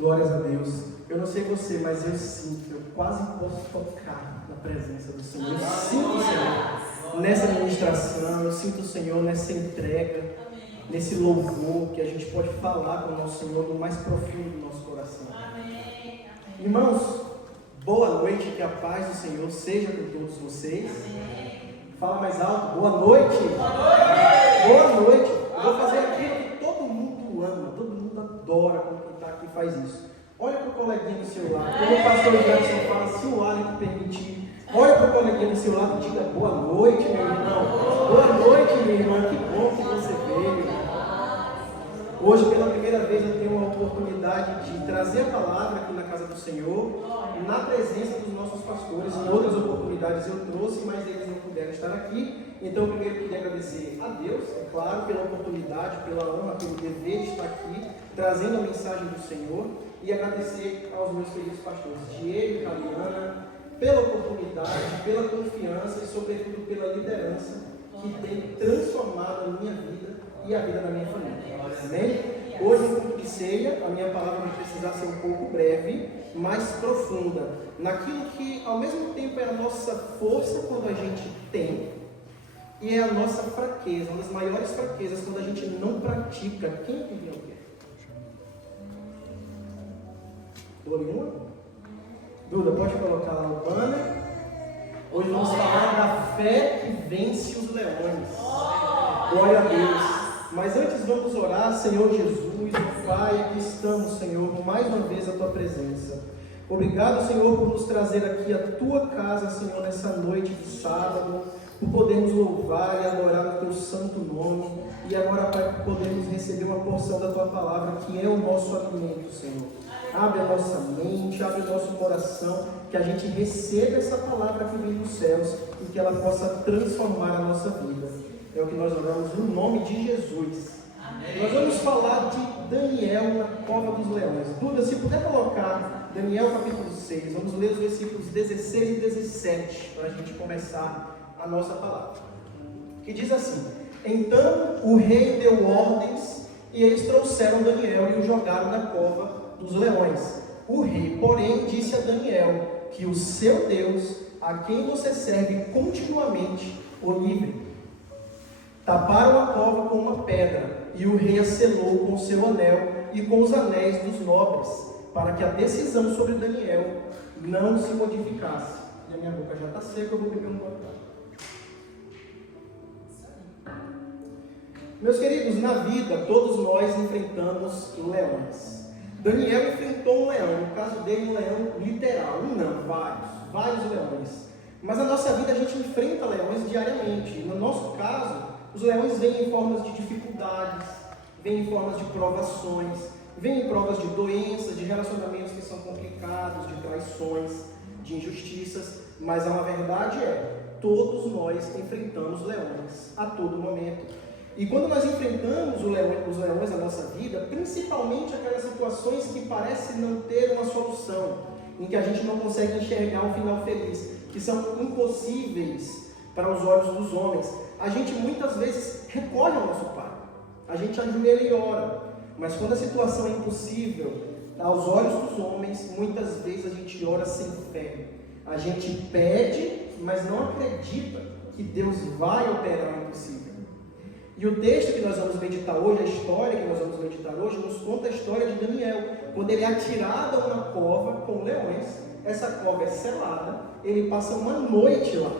Glórias a Deus. Eu não sei você, mas eu sinto, eu quase posso tocar na presença do Senhor. Eu sinto o Senhor nessa ministração, eu sinto o Senhor nessa entrega, nesse louvor que a gente pode falar com o nosso Senhor no mais profundo do nosso coração. Irmãos, boa noite, que a paz do Senhor seja com todos vocês. Fala mais alto, boa noite. Boa noite. Eu vou fazer aquilo que todo mundo ama, todo mundo adora quando quem está aqui faz isso. Olha para o coleguinha do seu lado. Como o pastor Jackson fala, se o Alec permitir, olha para o coleguinha do seu lado e diga boa noite, meu irmão. Boa noite, minha irmã. Que bom que você veio. Hoje, pela primeira vez, eu tenho a oportunidade de trazer a palavra aqui na casa do Senhor, na presença dos nossos pastores. Em outras oportunidades eu trouxe, mas eles não puderam estar aqui. Então, primeiro eu queria agradecer a Deus, é claro, pela oportunidade, pela honra, pelo dever de estar aqui, trazendo a mensagem do Senhor. E agradecer aos meus queridos pastores, Diego e Caliana, pela oportunidade, pela confiança e, sobretudo, pela liderança que tem transformado a minha vida e a vida da minha família. Amém? Hoje, no culto de ceia, a minha palavra vai precisar ser um pouco breve, mais profunda, naquilo que, ao mesmo tempo, é a nossa força quando a gente tem, e é a nossa fraqueza, uma das maiores fraquezas, quando a gente não pratica. Quem entendeu o quê? Nenhuma? Duda, pode colocar lá no banner. Hoje vamos falar da fé que vence os leões. Glória a Deus. Mas antes vamos orar. Senhor Jesus, Pai, aqui estamos, Senhor, mais uma vez à Tua presença. Obrigado, Senhor, por nos trazer aqui à Tua casa, Senhor, nessa noite de sábado, por podermos louvar e adorar o Teu santo nome. E agora, Pai, por podermos receber uma porção da Tua palavra, que é o nosso alimento, Senhor. Abre a nossa mente, abre o nosso coração, que a gente receba essa palavra que vem dos céus e que ela possa transformar a nossa vida. É o que nós oramos no nome de Jesus. Amém. Nós vamos falar de Daniel na cova dos leões. Duda, se puder colocar Daniel capítulo 6, vamos ler os versículos 16 e 17 para a gente começar a nossa palavra. Que diz assim: Então o rei deu ordens e eles trouxeram Daniel e o jogaram na cova dos leões. O rei, porém, disse a Daniel que o seu Deus, a quem você serve continuamente, o livre. Taparam a cova com uma pedra, e o rei a selou com seu anel e com os anéis dos nobres, para que a decisão sobre Daniel não se modificasse. E a minha boca já está seca, eu vou beber um pouco. Meus queridos, na vida, todos nós enfrentamos leões. Daniel enfrentou um leão, no caso dele um leão literal, vários leões. Mas na nossa vida a gente enfrenta leões diariamente. No nosso caso, os leões vêm em formas de dificuldades, vêm em formas de provações, vêm em provas de doenças, de relacionamentos que são complicados, de traições, de injustiças. Mas a verdade é, todos nós enfrentamos leões a todo momento. E quando nós enfrentamos os leões na nossa vida, principalmente aquelas situações que parecem não ter uma solução, em que a gente não consegue enxergar um final feliz, que são impossíveis para os olhos dos homens, a gente muitas vezes recorre ao nosso Pai, a gente ajoelha e ora, mas quando a situação é impossível, aos olhos dos homens, muitas vezes a gente ora sem fé, a gente pede, mas não acredita que Deus vai operar o impossível. E o texto que nós vamos meditar hoje, a história que nós vamos meditar hoje, nos conta a história de Daniel. Quando ele é atirado a uma cova com leões, essa cova é selada, ele passa uma noite lá.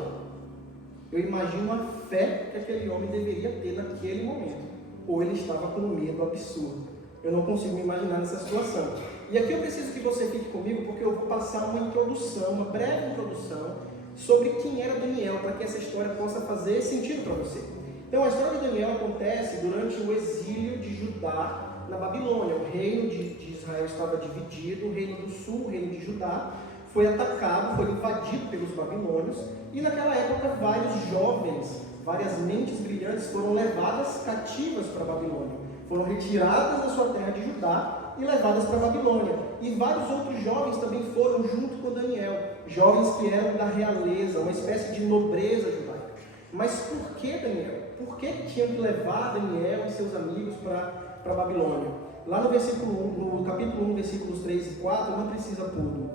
Eu imagino a fé que aquele homem deveria ter naquele momento. Ou ele estava com um medo absurdo. Eu não consigo me imaginar nessa situação. E aqui eu preciso que você fique comigo, porque eu vou passar uma introdução, uma breve introdução, sobre quem era Daniel, para que essa história possa fazer sentido para você. Então, a história de Daniel acontece durante o exílio de Judá na Babilônia. O reino de Israel estava dividido, o reino do sul, o reino de Judá, foi atacado, foi invadido pelos babilônios, e naquela época vários jovens, várias mentes brilhantes foram levadas cativas para a Babilônia. Foram retiradas da sua terra de Judá e levadas para a Babilônia. E vários outros jovens também foram junto com Daniel, jovens que eram da realeza, uma espécie de nobreza judaica. Mas por que Daniel? Por que tinham que levar Daniel e seus amigos para a Babilônia? lá no capítulo 1, versículos 3 e 4, não precisa tudo.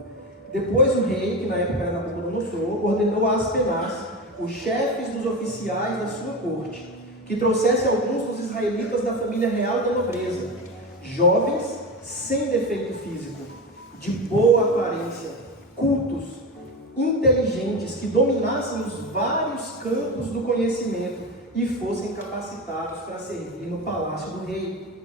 Depois o rei, que na época era Nabucodonosor, ordenou a Aspenaz, os chefes dos oficiais da sua corte, que trouxesse alguns dos israelitas da família real da nobreza, jovens sem defeito físico, de boa aparência, cultos, inteligentes, que dominassem os vários campos do conhecimento e fossem capacitados para servir no palácio do rei.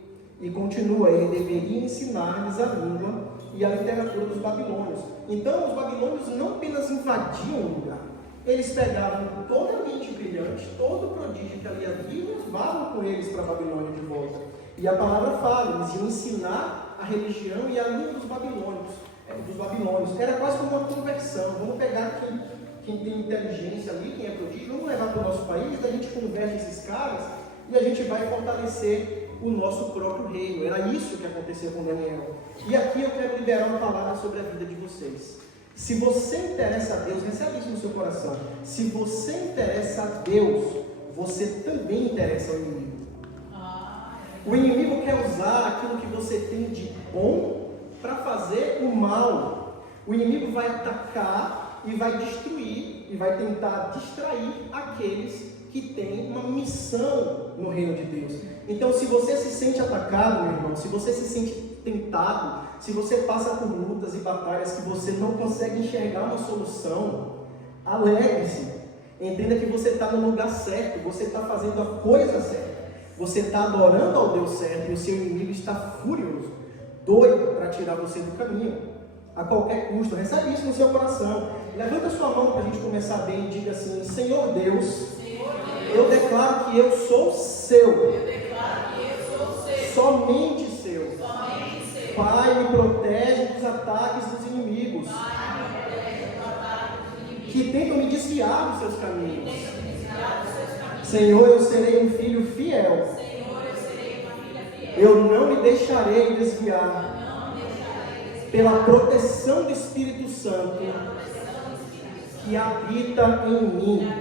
E continua, ele deveria ensinar-lhes a língua e a literatura dos babilônios. Então os babilônios não apenas invadiam o lugar, eles pegavam toda a mente brilhante, todo o prodígio que ali havia e levavam com eles para a Babilônia de volta. E a palavra fala, eles iam ensinar a religião e a língua dos babilônios. Era quase como uma conversão. Vamos pegar quem tem inteligência ali, quem é prodígio, vamos levar para o nosso país, a gente converge esses caras e a gente vai fortalecer o nosso próprio reino. Era isso que aconteceu com Daniel. E aqui eu quero liberar uma palavra sobre a vida de vocês. Se você interessa a Deus, recebe isso no seu coração. Se você interessa a Deus, você também interessa ao inimigo. O inimigo quer usar aquilo que você tem de bom para fazer o mal. O inimigo vai atacar e vai destruir e vai tentar distrair aqueles que têm uma missão no reino de Deus. Então, se você se sente atacado, meu irmão, se você se sente tentado, se você passa por lutas e batalhas que você não consegue enxergar uma solução, alegre-se. Entenda que você está no lugar certo, você está fazendo a coisa certa. Você está adorando ao Deus certo e o seu inimigo está furioso, doido para tirar você do caminho, a qualquer custo. Recebe isso no seu coração. Levanta a sua mão para a gente começar bem e diga assim: Senhor Deus, eu declaro que eu sou seu, somente seu. Pai, me protege dos ataques dos inimigos que tentam me desviar dos seus caminhos. Senhor, eu serei um filho fiel. Eu não me deixarei desviar pela proteção do Espírito Santo que habita em mim.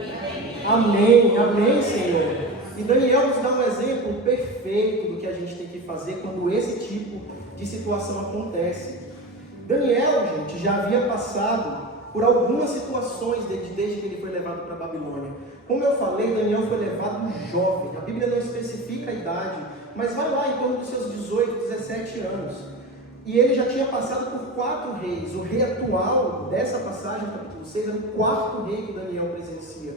Amém, amém, Senhor. E Daniel nos dá um exemplo perfeito do que a gente tem que fazer quando esse tipo de situação acontece. Daniel, gente, já havia passado por algumas situações desde que ele foi levado para a Babilônia. Como eu falei, Daniel foi levado jovem. A Bíblia não especifica a idade, mas vai lá em torno dos seus 18, 17 anos. E ele já tinha passado por 4 reis. O rei atual dessa passagem, capítulo 6, era o 4º rei que Daniel presencia.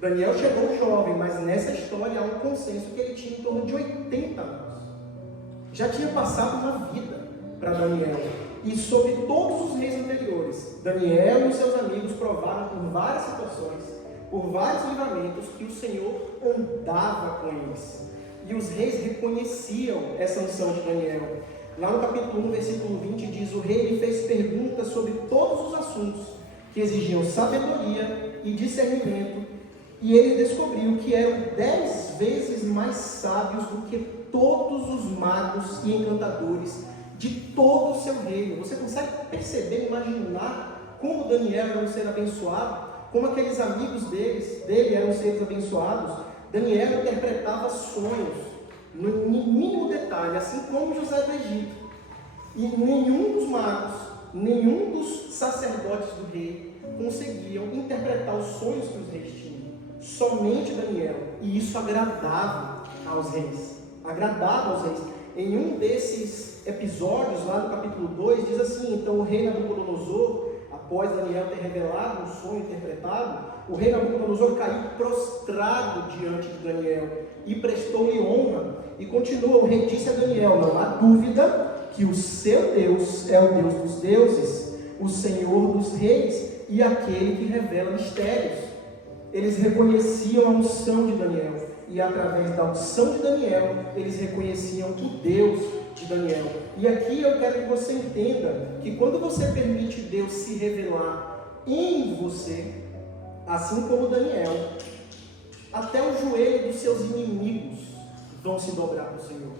Daniel chegou jovem, mas nessa história há um consenso que ele tinha em torno de 80 anos. Já tinha passado uma vida para Daniel. E sobre todos os reis anteriores, Daniel e os seus amigos provaram por várias situações, por vários livramentos, que o Senhor andava com eles. E os reis reconheciam essa unção de Daniel. Lá no capítulo 1, versículo 20, diz: o rei lhe fez perguntas sobre todos os assuntos que exigiam sabedoria e discernimento, e ele descobriu que eram 10 vezes mais sábios do que todos os magos e encantadores de todo o seu reino. Você consegue perceber, imaginar como Daniel era um ser abençoado, como aqueles amigos dele eram seres abençoados? Daniel interpretava sonhos no mínimo detalhe, assim como José do Egito. E nenhum dos magos, nenhum dos sacerdotes do rei conseguiam interpretar os sonhos que os reis tinham. Somente Daniel. E isso agradava aos reis. Em um desses episódios, lá no capítulo 2, diz assim: então o rei Nabucodonosor, após Daniel ter revelado um sonho interpretado, o rei Nabucodonosor caiu prostrado diante de Daniel e prestou-lhe honra. E continua, o rei disse a Daniel: não há dúvida que o seu Deus é o Deus dos deuses, o Senhor dos reis e aquele que revela mistérios. Eles reconheciam a unção de Daniel, e através da unção de Daniel, eles reconheciam o Deus de Daniel. E aqui eu quero que você entenda que quando você permite Deus se revelar em você, assim como Daniel, até o joelho dos seus inimigos vão se dobrar para o Senhor.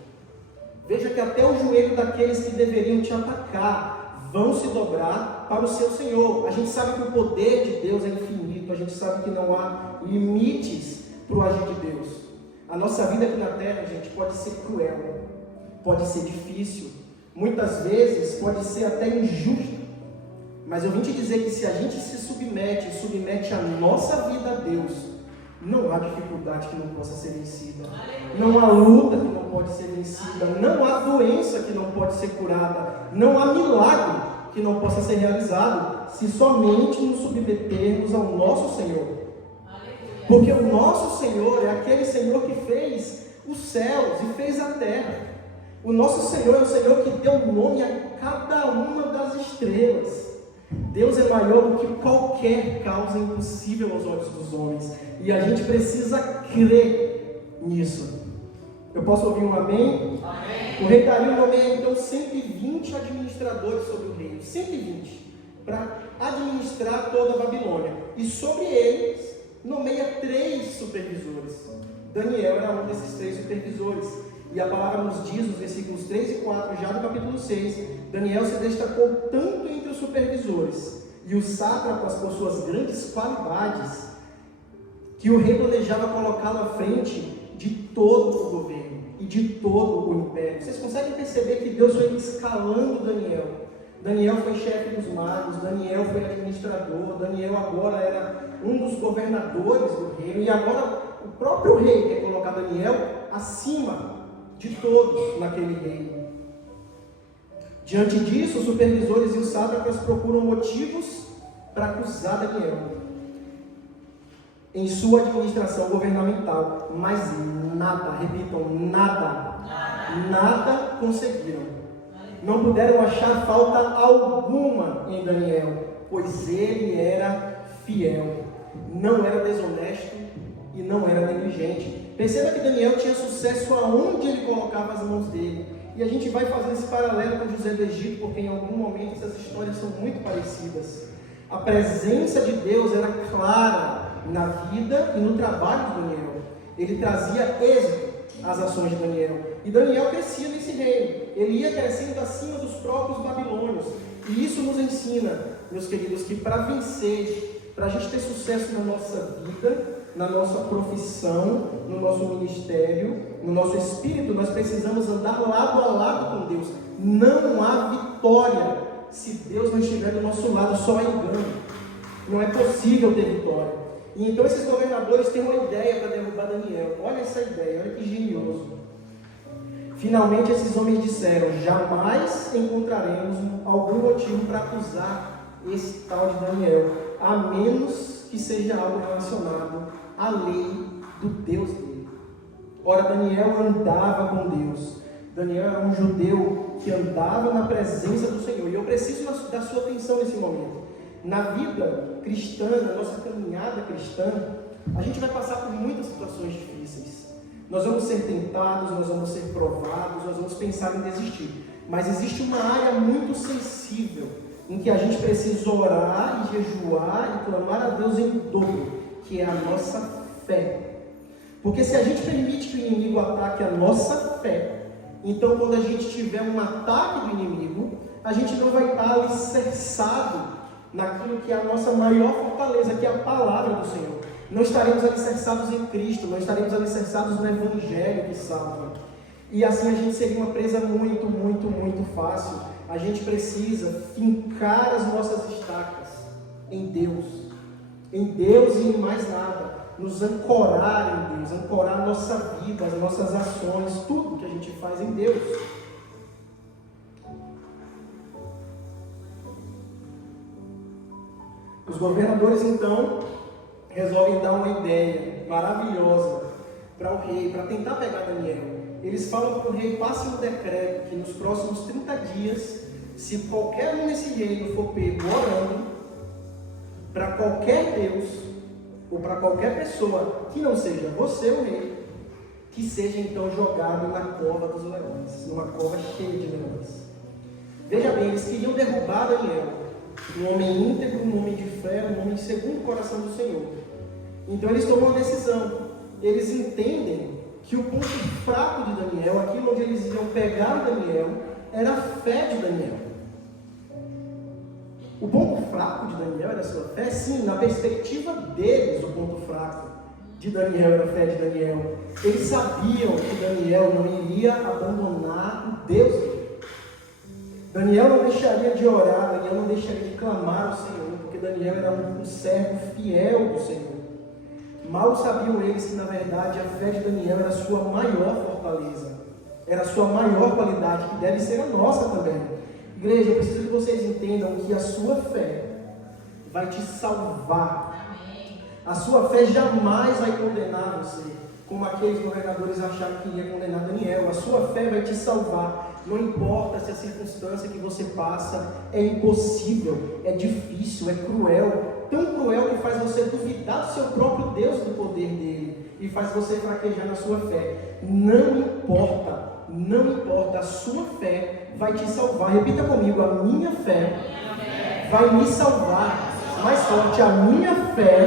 Veja que até o joelho daqueles que deveriam te atacar vão se dobrar para o seu Senhor. A gente sabe que o poder de Deus é infinito, a gente sabe que não há limites para o agir de Deus. A nossa vida aqui na terra, gente, pode ser cruel, pode ser difícil, muitas vezes pode ser até injusta. Mas eu vim te dizer que se a gente se submete a nossa vida a Deus, não há dificuldade que não possa ser vencida, não há luta que não pode ser vencida, não há doença que não pode ser curada, não há milagre que não possa ser realizado, se somente nos submetermos ao nosso Senhor. Porque o nosso Senhor é aquele Senhor que fez os céus e fez a terra. O nosso Senhor é o Senhor que deu nome a cada uma das estrelas. Deus é maior do que qualquer causa impossível aos olhos dos homens. E a gente precisa crer nisso. Eu posso ouvir um amém? Amém. O rei Dario nomeia então 120 administradores sobre o reino. 120. Para administrar toda a Babilônia. E sobre eles nomeia 3 supervisores. Daniel era um desses 3 supervisores. E a palavra nos diz, nos versículos 3 e 4, já do capítulo 6, Daniel se destacou tanto entre os supervisores e os sátrapas por suas grandes qualidades, que o rei planejava colocá-lo à frente de todo o governo e de todo o império. Vocês conseguem perceber que Deus foi escalando Daniel? Daniel foi chefe dos magos, Daniel foi administrador, Daniel agora era um dos governadores do reino, e agora o próprio rei quer colocar Daniel acima de todos naquele reino. Diante disso, os supervisores e os sátrapas procuram motivos para acusar Daniel em sua administração governamental, mas nada, repitam, nada conseguiram. Não puderam achar falta alguma em Daniel, pois ele era fiel, não era desonesto e não era negligente. Perceba que Daniel tinha sucesso aonde ele colocava as mãos dele. E a gente vai fazer esse paralelo com José do Egito, porque em algum momento essas histórias são muito parecidas. A presença de Deus era clara na vida e no trabalho de Daniel. Ele trazia êxito às ações de Daniel. E Daniel crescia nesse reino. Ele ia crescendo acima dos próprios babilônios. E isso nos ensina, meus queridos, que para vencer, para a gente ter sucesso na nossa vida, na nossa profissão, no nosso ministério, no nosso espírito, nós precisamos andar lado a lado com Deus. Não há vitória se Deus não estiver do nosso lado, só há engano. Não é possível ter vitória. E então esses governadores têm uma ideia para derrubar Daniel. Olha essa ideia, olha que genioso. Finalmente esses homens disseram: jamais encontraremos algum motivo para acusar esse tal de Daniel, a menos que seja algo relacionado à lei do Deus dele. Ora, Daniel andava com Deus. Daniel era um judeu que andava na presença do Senhor. E eu preciso da sua atenção nesse momento. Na vida cristã, na nossa caminhada cristã, a gente vai passar por muitas situações difíceis. Nós vamos ser tentados, nós vamos ser provados, nós vamos pensar em desistir. Mas existe uma área muito sensível em que a gente precisa orar e jejuar e clamar a Deus em dobro, que é a nossa fé. Porque se a gente permite que o inimigo ataque a nossa fé, então quando a gente tiver um ataque do inimigo, a gente não vai estar alicerçado naquilo que é a nossa maior fortaleza, que é a palavra do Senhor. Não estaremos alicerçados em Cristo, não estaremos alicerçados no Evangelho que salva. E assim a gente seria uma presa muito fácil. A gente precisa fincar as nossas estacas em Deus e em mais nada. Nos ancorar em Deus, ancorar a nossa vida, as nossas ações, tudo que a gente faz em Deus. Os governadores então resolvem dar uma ideia maravilhosa para o rei, para tentar pegar Daniel. Eles falam para o rei: passe um decreto que nos próximos 30 dias, se qualquer um nesse reino for pego orando para qualquer Deus, ou para qualquer pessoa que não seja você, o rei, que seja então jogado na cova dos leões, numa cova cheia de leões. Veja bem, eles queriam derrubar Daniel, um homem íntegro, um homem de fé, um homem segundo o coração do Senhor. Então eles tomam uma decisão. Eles entendem que o ponto fraco de Daniel, aquilo onde eles iam pegar Daniel, era a fé de Daniel. O ponto fraco de Daniel era a sua fé, sim, na perspectiva deles, o ponto fraco. de Daniel era a fé de Daniel. Eles sabiam que Daniel não iria abandonar o Deus dele. Daniel não deixaria de orar, Daniel não deixaria de clamar ao Senhor, porque Daniel era um servo fiel do Senhor. Mal sabiam eles que, na verdade, a fé de Daniel era a sua maior fortaleza, era a sua maior qualidade, que deve ser a nossa também. Igreja, eu preciso que vocês entendam que a sua fé vai te salvar. A sua fé jamais vai condenar você, como aqueles governadores acharam que ia condenar Daniel. A sua fé vai te salvar. Não importa se a circunstância que você passa é impossível, é difícil, é cruel. Tão cruel que faz você duvidar do seu próprio Deus, do poder dele, e faz você fraquejar na sua fé. Não importa, não importa, a sua fé vai te salvar. Repita comigo: a minha fé vai me salvar. Mais forte: a minha fé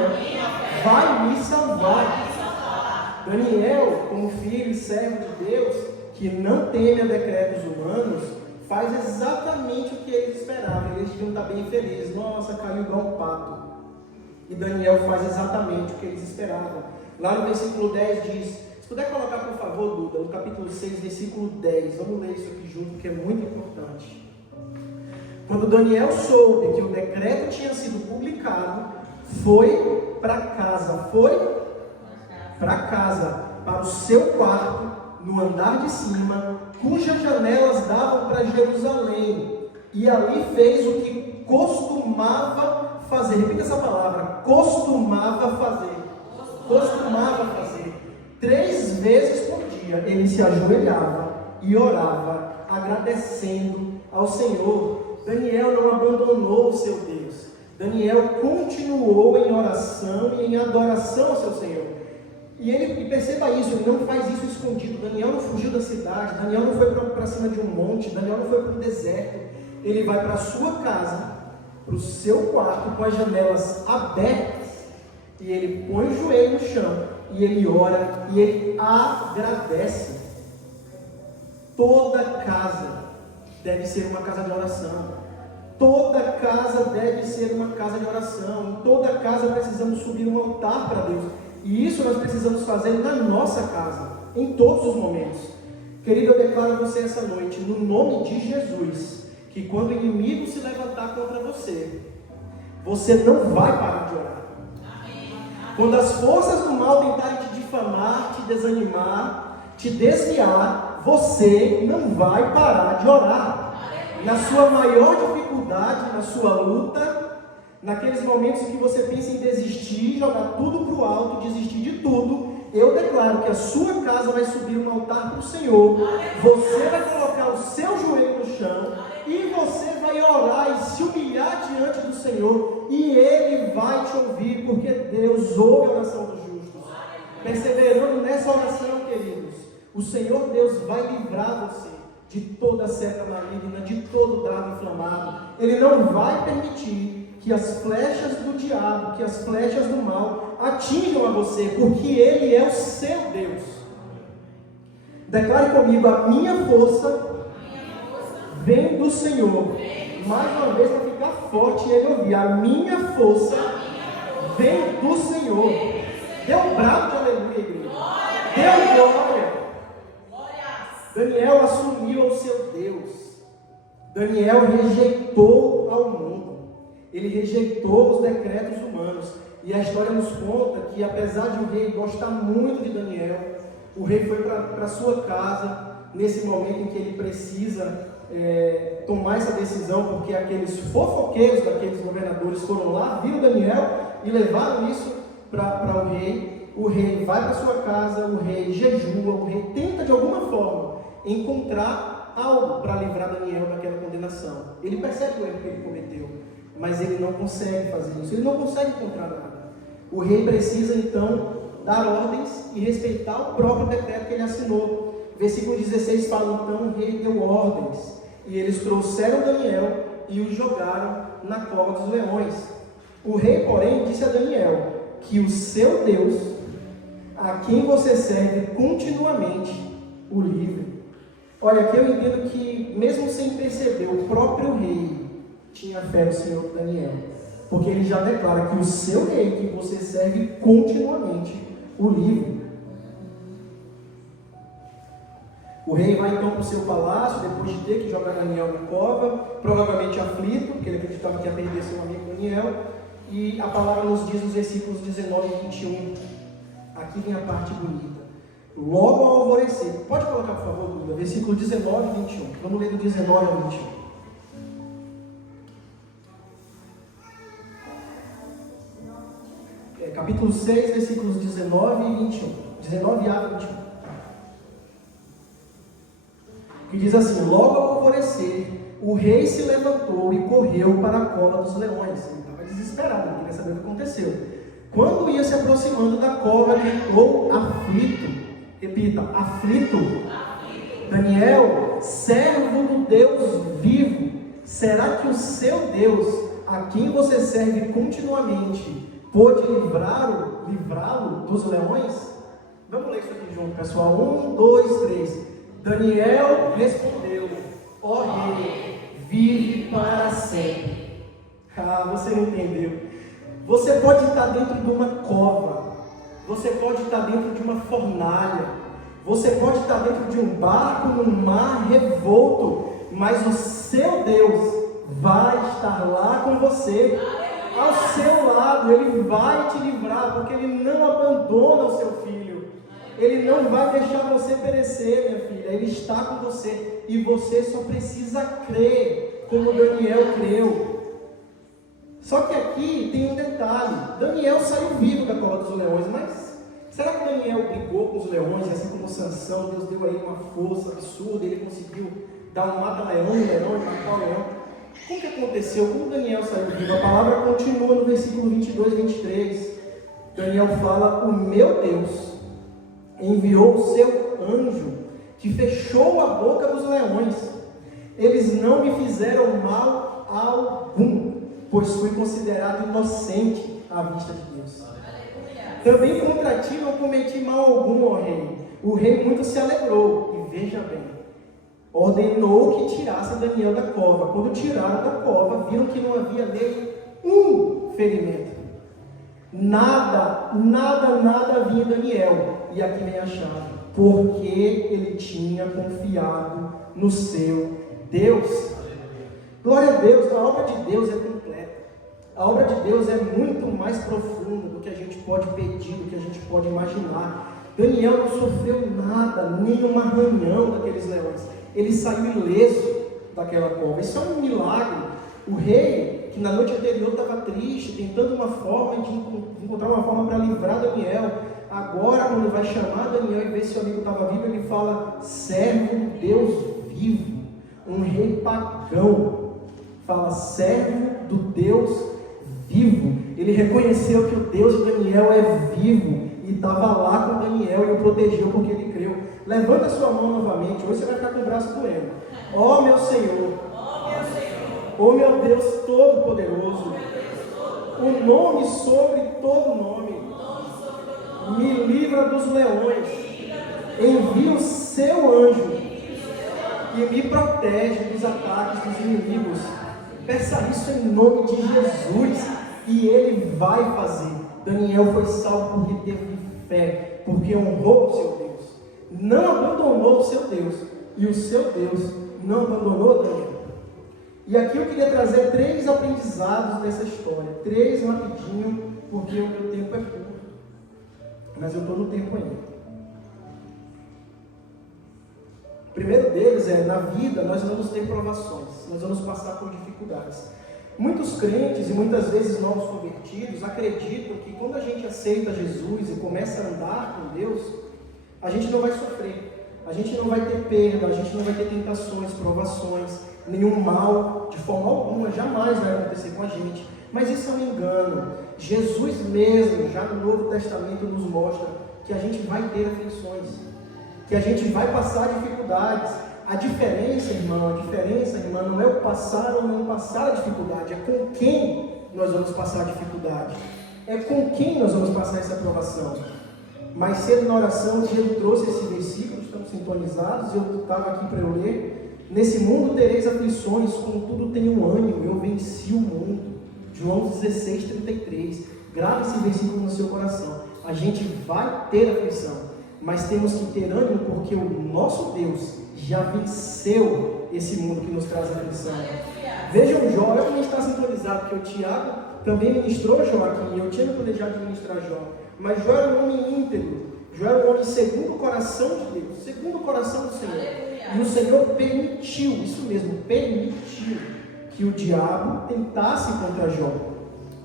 vai me salvar. Daniel, como filho e servo de Deus, que não teme a decretos humanos, faz exatamente o que eles esperavam. Eles deviam estar bem felizes. Nossa, caiu igual um pato. E Daniel faz exatamente o que eles esperavam. Lá no versículo 10 diz, se puder colocar por favor, Duda, no capítulo 6, versículo 10, vamos ler isso aqui junto, que é muito importante. Quando Daniel soube que o decreto tinha sido publicado, foi para casa, para o seu quarto, no andar de cima, cujas janelas davam para Jerusalém, e ali fez o que costumava fazer. Repita essa palavra: costumava fazer. 3 vezes por dia ele se ajoelhava e orava, agradecendo ao Senhor. Daniel não abandonou o seu Deus. Daniel continuou em oração e em adoração ao seu Senhor. E perceba isso, ele não faz isso escondido. Daniel não fugiu da cidade, Daniel não foi para cima de um monte, Daniel não foi para um deserto. Ele vai para a sua casa, para o seu quarto, com as janelas abertas, e ele põe o joelho no chão, e ele ora, e ele agradece. Toda casa deve ser uma casa de oração. Toda casa deve ser uma casa de oração. Em toda casa precisamos subir um altar para Deus. E isso nós precisamos fazer na nossa casa, em todos os momentos. Querido, eu declaro a você essa noite, no nome de Jesus, que quando o inimigo se levantar contra você, você não vai parar de orar. Quando as forças do mal tentarem te difamar, te desanimar, te desviar, você não vai parar de orar. Na sua maior dificuldade, na sua luta, naqueles momentos em que você pensa em desistir, jogar tudo para o alto, desistir de tudo, eu declaro que a sua casa vai subir um altar para o Senhor. Você vai colocar o seu joelho no chão e você vai orar e se humilhar diante do Senhor, e Ele vai te ouvir, porque Deus ouve a oração dos justos. Perseverando nessa oração, queridos, o Senhor Deus vai livrar você de toda seta maligna, de todo dardo inflamado. Ele não vai permitir que as flechas do diabo, que as flechas do mal atinjam a você, porque Ele é o seu Deus. Declare comigo: a minha força vem do Senhor. Mais uma vez, para ficar forte e ele ouvir: a minha força vem do Senhor. Deu um brado de aleluia, igreja. Deu glória. Daniel assumiu ao seu Deus. Daniel rejeitou ao mundo. Ele rejeitou os decretos humanos. E a história nos conta que, apesar de o rei gostar muito de Daniel, o rei foi para sua casa nesse momento em que ele precisa tomar essa decisão, porque aqueles fofoqueiros daqueles governadores foram lá, viram Daniel e levaram isso para o rei. O rei vai para sua casa, o rei jejua, o rei tenta de alguma forma encontrar algo para livrar Daniel daquela condenação. Ele percebe o erro que ele cometeu, mas ele não consegue fazer isso, ele não consegue encontrar nada. O rei precisa então dar ordens e respeitar o próprio decreto que ele assinou. Versículo 16 fala: então o rei deu ordens, e eles trouxeram Daniel e o jogaram na cova dos leões. O rei, porém, disse a Daniel que o seu Deus, a quem você serve continuamente, o livre. Olha, aqui eu entendo que, mesmo sem perceber, o próprio rei tinha fé no Senhor Daniel, porque ele já declara que o seu rei, que você serve continuamente, o livro. O rei vai então para o seu palácio, depois de ter que jogar Daniel na cova, provavelmente aflito, porque ele acreditava que ia perder seu amigo Daniel, e a palavra nos diz nos versículos 19 e 21, aqui vem a parte bonita. Logo ao alvorecer, pode colocar por favor, Duda, versículo 19 e 21, vamos ler do 19 ao 21. Capítulo 6, versículos 19 e 21. 19 a 21. Que diz assim: logo ao alvorecer, o rei se levantou e correu para a cova dos leões. Ele estava desesperado, ele queria saber o que aconteceu. Quando ia se aproximando da cova, gritou aflito. Repita, aflito. Daniel, servo do Deus vivo, será que o seu Deus, a quem você serve continuamente, pôde livrá-lo dos leões? Vamos ler isso aqui junto, pessoal. 1, 2, 3. Daniel respondeu: ó rei, vive para sempre. Ah, você não entendeu. Você pode estar dentro de uma cova, você pode estar dentro de uma fornalha, você pode estar dentro de um barco num mar revolto, mas o seu Deus vai estar lá com você, ao seu lado. Ele vai te livrar, porque Ele não abandona o seu filho. Ele não vai deixar você perecer, minha filha. Ele está com você, e você só precisa crer, como Daniel creu. Só que aqui tem um detalhe: Daniel saiu vivo da cova dos leões, mas será que Daniel brigou com os leões, assim como Sansão? Deus deu aí uma força absurda, ele conseguiu dar um mata-leão no leão e matar o leão? O que aconteceu? Como Daniel saiu vivo? A palavra continua no versículo 22 e 23. Daniel fala: o meu Deus enviou o seu anjo, que fechou a boca dos leões. Eles não me fizeram mal algum, pois fui considerado inocente à vista de Deus. Também contra ti não cometi mal algum, ó rei. O rei muito se alegrou, e veja bem, ordenou que tirassem Daniel da cova. Quando tiraram da cova, viram que não havia nele um ferimento. Nada havia em Daniel. E aqui vem a chave: porque ele tinha confiado no seu Deus. Glória a Deus. A obra de Deus é completa. A obra de Deus é muito mais profunda do que a gente pode pedir, do que a gente pode imaginar. Daniel não sofreu nada, nem um arranhão daqueles leões. Ele saiu ileso daquela cova. Isso é um milagre. O rei, que na noite anterior estava triste, tentando uma forma de encontrar uma forma para livrar Daniel, agora, quando vai chamar Daniel e ver se o amigo estava vivo, ele fala: servo do Deus vivo. Um rei pagão fala: servo do Deus vivo. Ele reconheceu que o Deus de Daniel é vivo e estava lá com Daniel e o protegeu porque ele creu. Levanta a sua mão novamente. Hoje você vai ficar com o braço doendo. Ó meu Senhor, ó meu Deus Todo-Poderoso, o nome sobre todo nome, me livra dos leões, envia o seu anjo e me protege dos ataques dos inimigos. Peça isso em nome de Jesus, e Ele vai fazer. Daniel foi salvo porque teve fé, porque honrou o seu Deus, não abandonou o seu Deus, e o seu Deus não abandonou Daniel. E aqui eu queria trazer 3 aprendizados dessa história, 3 rapidinho, porque o meu tempo é curto, mas eu estou no tempo ainda. O primeiro deles é: na vida nós vamos ter provações, nós vamos passar por dificuldades. Muitos crentes e muitas vezes novos convertidos acreditam que quando a gente aceita Jesus e começa a andar com Deus, a gente não vai sofrer, a gente não vai ter perda, a gente não vai ter tentações, provações, nenhum mal, de forma alguma, jamais vai acontecer com a gente. Mas isso é um engano. Jesus mesmo, já no Novo Testamento, nos mostra que a gente vai ter aflições, que a gente vai passar dificuldades. A diferença, irmã, não é o passar ou não passar a dificuldade, é com quem nós vamos passar a dificuldade, é com quem nós vamos passar essa provação. Mais cedo na oração, o Diego trouxe esse versículo, estamos sintonizados, eu estava aqui para eu ler: nesse mundo tereis aflições, contudo tenham ânimo, eu venci o mundo. João 16:33. Grave esse versículo no seu coração. A gente vai ter aflição, mas temos que ter ânimo porque o nosso Deus já venceu esse mundo que nos traz aflição. Vejam Jó, eu também está sintonizado, porque o Tiago também ministrou Jó aqui, eu tinha planejado ministrar Jó, mas Jó era um homem íntegro, Jó era um homem segundo o coração de Deus, segundo o coração do Senhor. E o Senhor permitiu, isso mesmo, permitiu que o diabo tentasse contra Jó.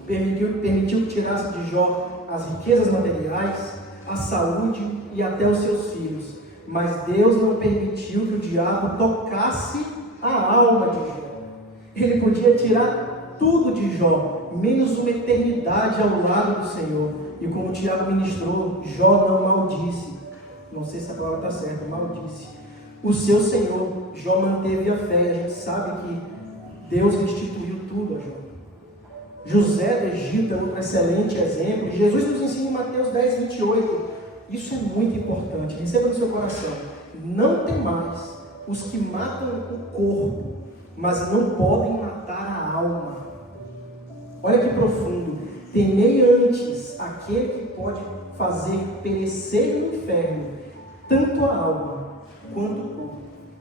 Permitiu que tirasse de Jó as riquezas materiais, a saúde e até os seus filhos. Mas Deus não permitiu que o diabo tocasse a alma de Jó. Ele podia tirar tudo de Jó, menos uma eternidade ao lado do Senhor. E como o Tiago ministrou, Jó não maldisse. Não sei se a palavra está certa, maldisse o seu Senhor. Jó manteve a fé, e a gente sabe que Deus restituiu tudo a Jó. José do Egito é um excelente exemplo. Jesus nos ensina em Mateus 10, 28. Isso é muito importante, receba no seu coração. Não temais os que matam o corpo, mas não podem matar a alma. Olha que profundo. Temei antes aquele que pode fazer perecer no inferno tanto a alma quanto o corpo.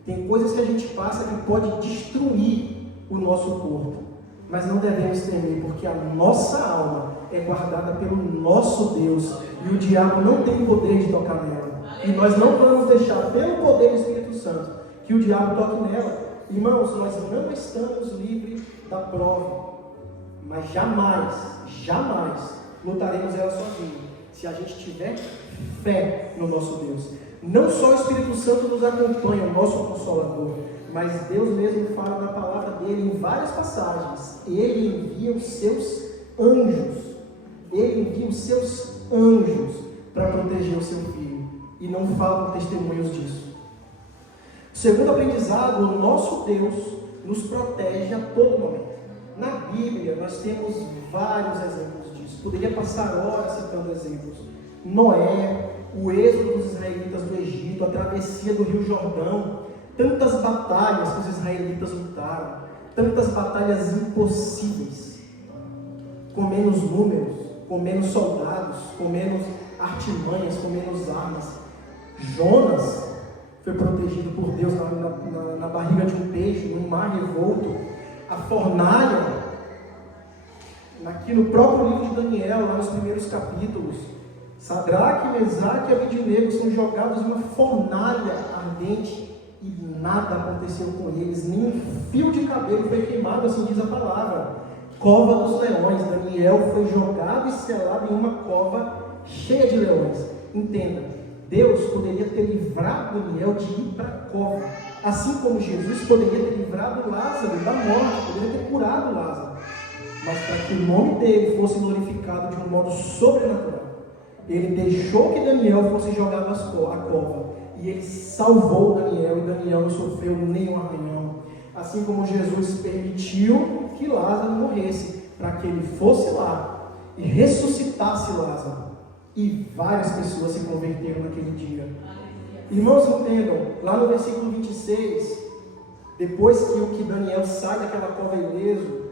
Tem coisas que a gente passa que pode destruir o nosso corpo, mas não devemos temer, porque a nossa alma é guardada pelo nosso Deus, e o diabo não tem poder de tocar nela, e nós não vamos deixar, pelo poder do Espírito Santo, que o diabo toque nela. Irmãos, nós não estamos livres da prova, mas jamais lutaremos ela sozinhos, se a gente tiver fé no nosso Deus. Não só o Espírito Santo nos acompanha, o nosso Consolador, mas Deus mesmo fala na palavra dele em várias passagens. Ele envia os seus anjos, para proteger o seu filho, e não faltam testemunhos disso. Segundo aprendizado, o nosso Deus nos protege a todo momento. Na Bíblia nós temos vários exemplos disso, poderia passar horas citando exemplos. Noé, o êxodo dos israelitas do Egito, a travessia do Rio Jordão, tantas batalhas que os israelitas lutaram, tantas batalhas impossíveis, com menos números, com menos soldados, com menos artimanhas, com menos armas. Jonas foi protegido por Deus na barriga de um peixe, num mar revolto. A fornalha, aqui no próprio livro de Daniel, lá nos primeiros capítulos, Sadraque, Mesaque e Abednego são jogados em uma fornalha ardente e nada aconteceu com eles, nem um fio de cabelo foi queimado, assim diz a palavra. Cova dos leões, Daniel foi jogado e selado em uma cova cheia de leões. Entenda, Deus poderia ter livrado Daniel de ir para a cova, assim como Jesus poderia ter livrado Lázaro da morte, poderia ter curado Lázaro, mas para que o nome dele fosse glorificado de um modo sobrenatural, ele deixou que Daniel fosse jogado à cova, e ele salvou Daniel, e Daniel não sofreu nenhum arranhão. Assim como Jesus permitiu que Lázaro morresse, para que ele fosse lá e ressuscitasse Lázaro. E várias pessoas se converteram naquele dia. Irmãos, entendam, lá no versículo 26, depois que Daniel sai daquela cova ileso,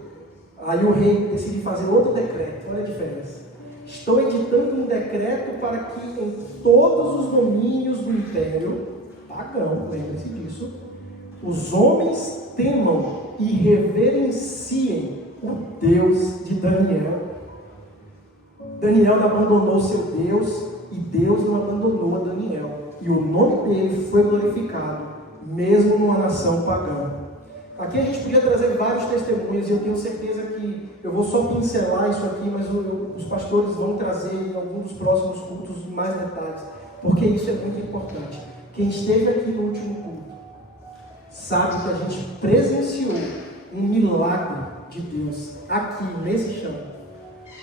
aí o rei decide fazer outro decreto. Olha a diferença. Estou editando um decreto para que em todos os domínios do império pagão, lembre-se disso, os homens temam e reverenciem o Deus de Daniel. Daniel não abandonou seu Deus e Deus não abandonou a Daniel. E o nome dele foi glorificado, mesmo numa nação pagã. Aqui a gente podia trazer vários testemunhos, e eu tenho certeza que eu vou só pincelar isso aqui, mas os pastores vão trazer em algum dos próximos cultos mais detalhes, porque isso é muito importante. Quem esteve aqui no último culto sabe que a gente presenciou um milagre de Deus aqui nesse chão,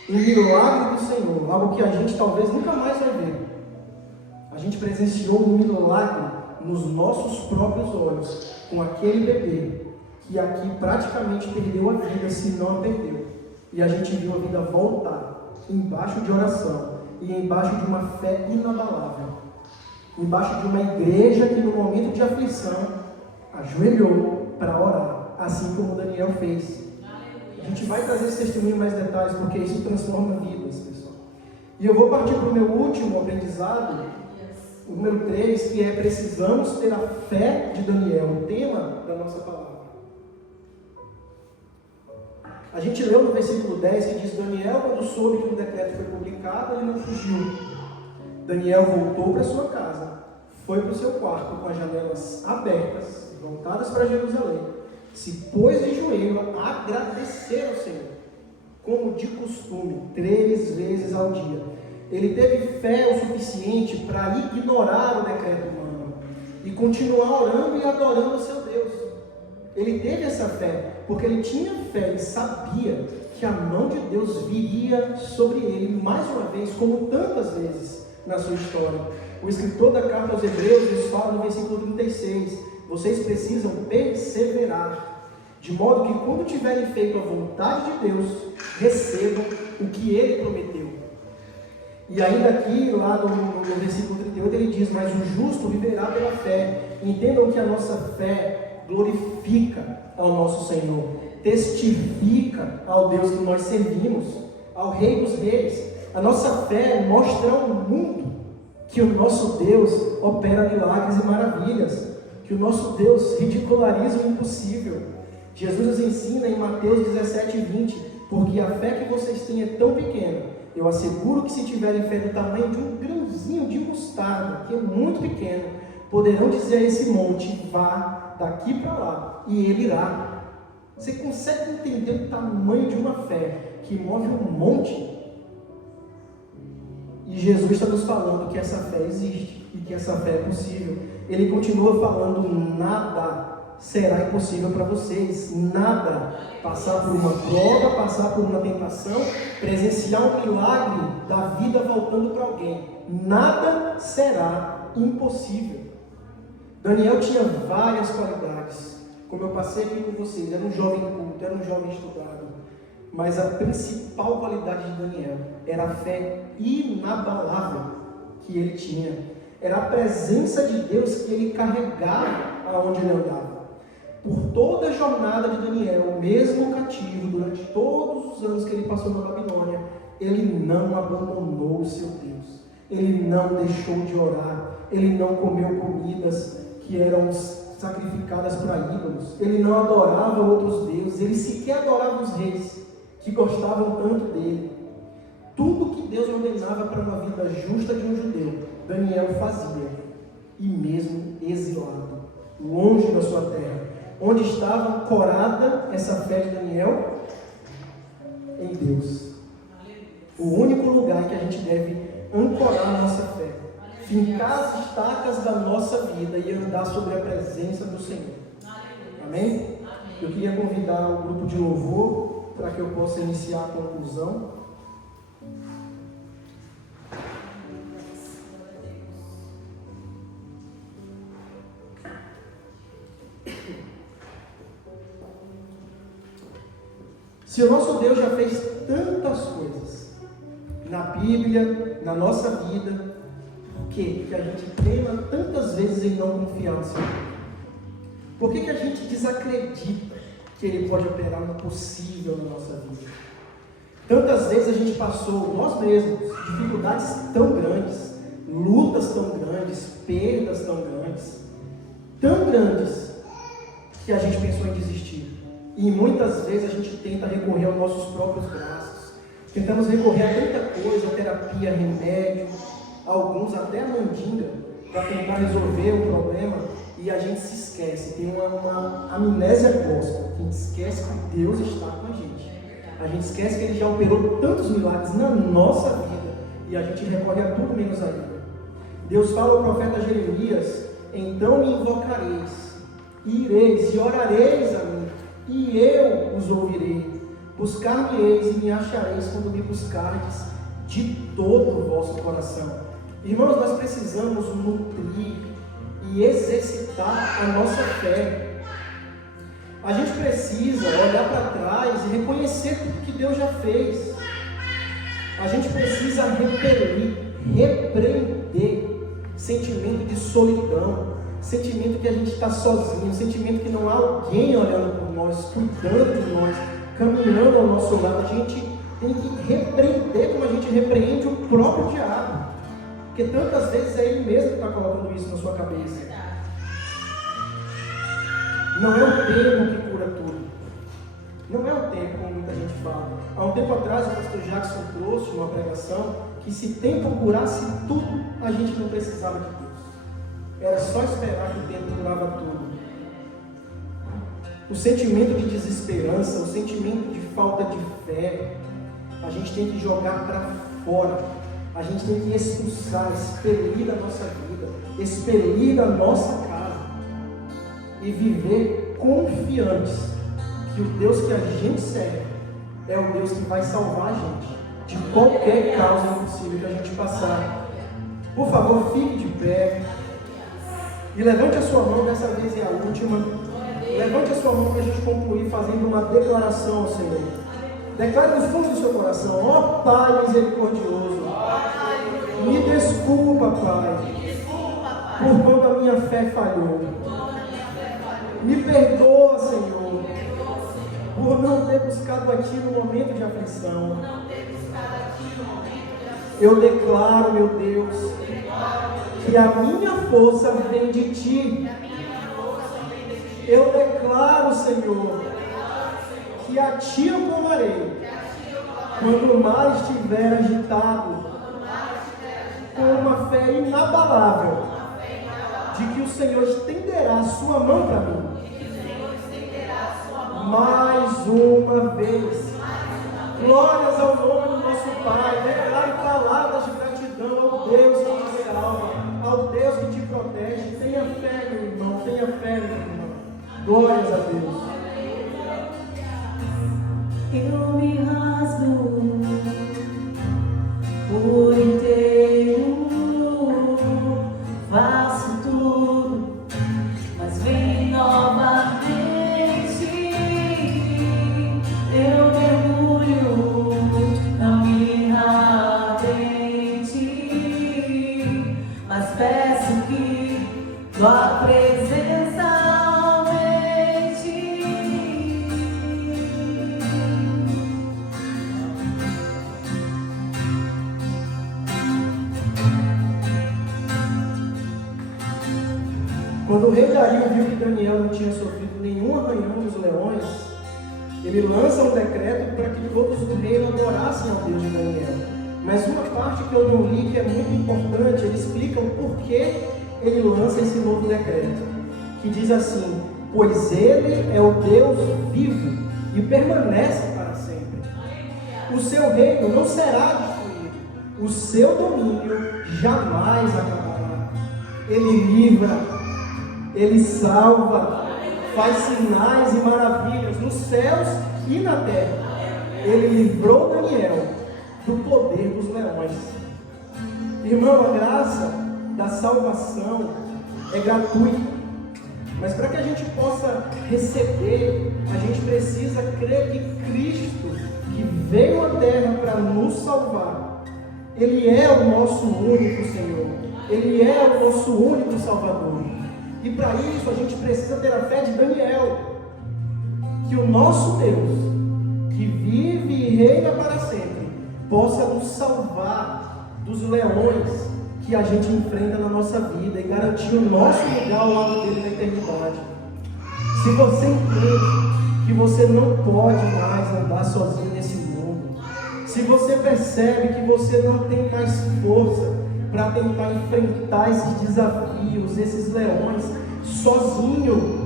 um milagre do Senhor, algo que a gente talvez nunca mais vai ver. A gente presenciou um milagre nos nossos próprios olhos com aquele bebê que aqui praticamente perdeu a vida, se não a perdeu, e a gente viu a vida voltar embaixo de oração e embaixo de uma fé inabalável, embaixo de uma igreja que no momento de aflição ajoelhou para orar, assim como Daniel fez. A gente vai trazer esse testemunho em mais detalhes, porque isso transforma vidas, pessoal. E eu vou partir para o meu último aprendizado, o número 3, que é: precisamos ter a fé de Daniel, o tema da nossa palavra. A gente leu no versículo 10 que diz: Daniel, quando soube que o decreto foi publicado, ele não fugiu. Daniel voltou para sua casa, foi para o seu quarto com as janelas abertas, voltadas para Jerusalém, se pôs de joelho a agradecer ao Senhor, como de costume, 3 vezes ao dia. Ele teve fé o suficiente para ignorar o decreto humano e continuar orando e adorando o seu Deus. Ele teve essa fé, porque ele tinha fé e sabia que a mão de Deus viria sobre ele, mais uma vez, como tantas vezes na sua história. O escritor da carta aos Hebreus nos fala no versículo 36: vocês precisam perseverar, de modo que quando tiverem feito a vontade de Deus, recebam o que ele prometeu. E ainda aqui, lá no versículo 38, ele diz: mas o justo viverá pela fé. Entendam que a nossa fé glorifica ao nosso Senhor, testifica ao Deus que nós servimos, ao Rei dos Reis. A nossa fé mostra ao mundo que o nosso Deus opera milagres e maravilhas, que o nosso Deus ridiculariza o impossível. Jesus nos ensina em Mateus 17:20: porque a fé que vocês têm é tão pequena, eu asseguro que se tiverem fé do tamanho de um grãozinho de mostarda, que é muito pequeno, poderão dizer a esse monte: vá daqui para lá, e ele irá. Você consegue entender o tamanho de uma fé que move um monte? E Jesus está nos falando que essa fé existe e que essa fé é possível. Ele continua falando: nada será impossível para vocês, nada. Passar por uma prova, passar por uma tentação, presenciar um milagre da vida voltando para alguém, nada será impossível. Daniel tinha várias qualidades, como eu passei aqui com vocês. Era um jovem culto, era um jovem estudado, mas a principal qualidade de Daniel era a fé inabalável que ele tinha, era a presença de Deus que ele carregava aonde ele andava. Por toda a jornada de Daniel, mesmo cativo, durante todos os anos que ele passou na Babilônia, ele não abandonou o seu Deus, ele não deixou de orar, ele não comeu comidas que eram sacrificadas para ídolos, ele não adorava outros deuses, ele sequer adorava os reis que gostavam tanto dele. Tudo que Deus ordenava para uma vida justa de um judeu, Daniel fazia, e mesmo exilado, longe da sua terra. Onde estava ancorada essa fé de Daniel? Em Deus. O único lugar que a gente deve ancorar a nossa fé, fincar as estacas da nossa vida e andar sobre a presença do Senhor. Amém? Eu queria convidar o grupo de louvor para que eu possa iniciar a conclusão. Se o nosso Deus já fez tantas coisas na Bíblia, na nossa vida, por que a gente teima tantas vezes em não confiar no Senhor? Por que a gente desacredita que Ele pode operar no possível na nossa vida? Tantas vezes a gente passou, nós mesmos, dificuldades tão grandes, lutas tão grandes, perdas tão grandes, que a gente pensou em desistir. E muitas vezes a gente tenta recorrer aos nossos próprios braços. Tentamos recorrer a tanta coisa, terapia, remédio, alguns até a mandinga, para tentar resolver o problema, e a gente se esquece, tem uma amnésia cósmica. A gente esquece que Deus está com a gente. A gente esquece que Ele já operou tantos milagres na nossa vida, e a gente recorre a tudo menos a Ele. Deus fala ao profeta Jeremias: então me invocareis, e ireis e orareis a mim, e eu os ouvirei. Buscar-me-eis e me achareis quando me buscardes de todo o vosso coração. Irmãos, nós precisamos nutrir e exercitar a nossa fé. A gente precisa olhar para trás e reconhecer tudo que Deus já fez. A gente precisa repreender sentimento de solidão, sentimento que a gente está sozinho, sentimento que não há alguém olhando por nós, cuidando de nós, caminhando ao nosso lado. A gente tem que repreender como a gente repreende o próprio diabo. Porque tantas vezes é ele mesmo que está colocando isso na sua cabeça. Não é o tempo que cura tudo. Não é o tempo, como muita gente fala. Há um tempo atrás, o pastor Jackson trouxe uma pregação que se tempo curasse tudo, a gente não precisava de Deus. Era só esperar que o tempo curava tudo. O sentimento de desesperança, o sentimento de falta de fé, a gente tem que jogar para fora. A gente tem que expulsar, expelir da nossa vida, expelir da nossa casa e viver confiantes que o Deus que a gente serve é o Deus que vai salvar a gente de qualquer causa impossível que a gente passar. Por favor, fique de pé e levante a sua mão, dessa vez é a última. Levante a sua mão para a gente concluir fazendo uma declaração ao Senhor. Declare no fundo do seu coração: ó Pai misericordioso, me desculpa, Pai, por quando a minha fé falhou. Me perdoa, Senhor, por não ter buscado a Ti no momento de aflição. Eu declaro, meu Deus, que a minha força vem de Ti. Eu declaro, Senhor, que a Ti eu clamarei quando o mar estiver agitado, com uma fé inabalável de que o Senhor estenderá a sua mão para mim. Mais uma vez, glórias ao nome do nosso Pai. Declare palavras de gratidão ao Deus que te salva, ao Deus que te protege. Tenha fé, meu irmão, tenha fé, meu irmão. Glórias a Deus. Eu me rasgo por inteiro, faço tudo, mas vem novamente. Eu mergulho na minha ardente, mas peço que tua presença aumente. Quando o rei Dario viu que Daniel não tinha sofrido nenhum arranhão dos leões, ele lança um decreto para que todos do reino adorassem ao Deus de Daniel. Mas uma parte que eu não li, que é muito importante, ele explica o porquê ele lança esse novo decreto, que diz assim: pois ele é o Deus vivo e permanece para sempre. O seu reino não será destruído, o seu domínio jamais acabará. Ele livra, ele salva, faz sinais e maravilhas nos céus e na terra. Ele livrou Daniel do poder dos leões. Irmão, a graça da salvação é gratuita, mas para que a gente possa receber, a gente precisa crer que Cristo, que veio à terra para nos salvar, Ele é o nosso único Senhor, Ele é o nosso único Salvador. E para isso a gente precisa ter a fé de Daniel, que o nosso Deus, que vive e reina para sempre, possa nos salvar dos leões que a gente enfrenta na nossa vida e garantir o nosso lugar ao lado dele na eternidade. Se você entende que você não pode mais andar sozinho nesse mundo, se você percebe que você não tem mais força para tentar enfrentar esses desafios, esses leões, sozinho,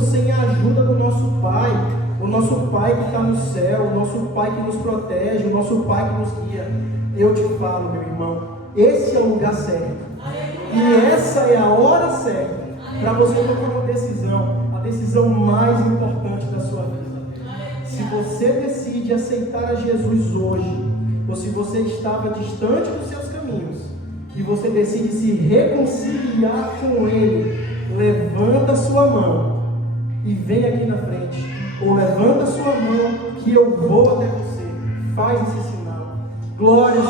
sem a ajuda do nosso Pai, o nosso Pai que está no céu, o nosso Pai que nos protege, o nosso Pai que nos guia, eu te falo, meu irmão, esse é o lugar certo, e essa é a hora certa para você tomar uma decisão, a decisão mais importante da sua vida. Se você decide aceitar a Jesus hoje, ou se você estava distante dos seus caminhos e você decide se reconciliar com Ele, levanta a sua mão e vem aqui na frente, ou levanta a sua mão que eu vou até você. Faz esse sinal. Glória